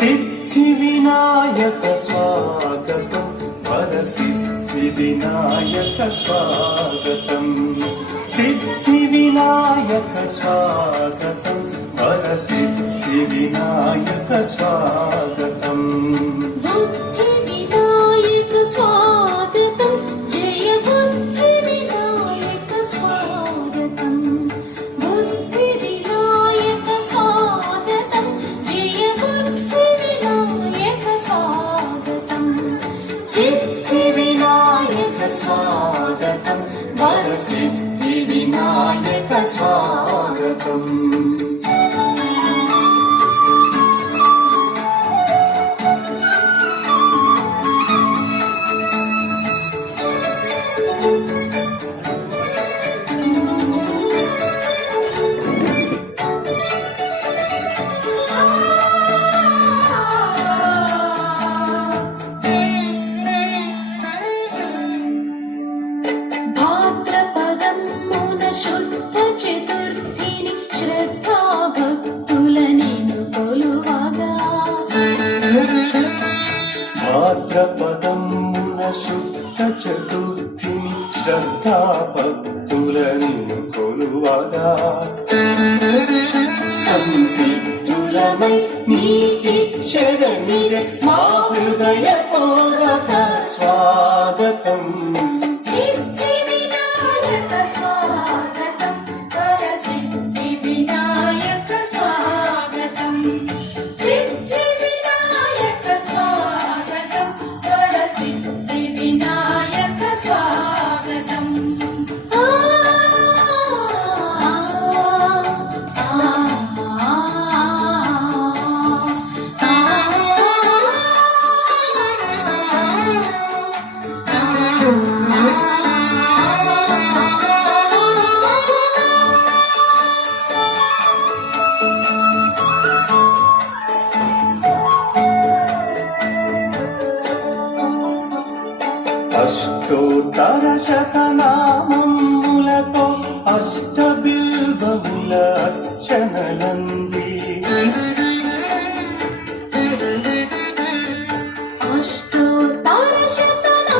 सिद्धिविनायक स्वागतं वरसिद्धिविनायक स्वागतं सिद्धिविनायक स्वागतं वरसिद्धिविनायक स्वागतं बुद्धिविनायक स्वागतं जय बुद्धिविनायक स्वागतं बुद्धिविनायक स्वागतं जय बुद्धिविनायक स्वागतं सिद्धिविनायक स्वागतं वरसिद्धिविनायक स्वागतम् శుద్ధ చతుర్థిని శ్రద్ధా భక్తుల నిన్ను కొలువగా భాద్రపదమున శుద్ధ చతుర్థిని శ్రద్ధా భక్తుల నిన్ను కొలువగా సంసిద్ధులమై నీకిచ్చదనిదే మా హృదయ పూర్వక స్వాగతం అష్టోత్తర శతనామములతో అష్టబిల్వముల అర్చనలంది అష్టోత్తర శతనామములతో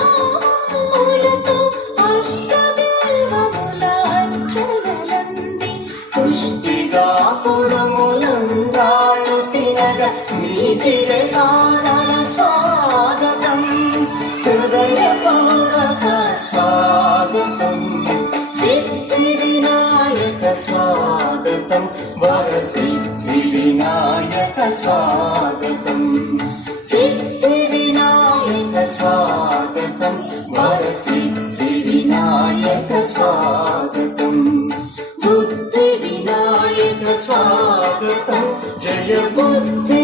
అష్టబిల్వముల అర్చనలంది పుష్టిగా కుడుములందాడు తినగ నీతిగా సాదర స్వాగతం హృదయపూర్వక స్వాగతం సిద్ధివినాయక స్వాగతం వరసిద్ధివినాయక స్వాగతం సిద్ధివినాయక స్వాగతం వరసిద్ధివినాయక స్వాగతం బుద్ధివినాయక స్వాగతం జయ బుద్ధి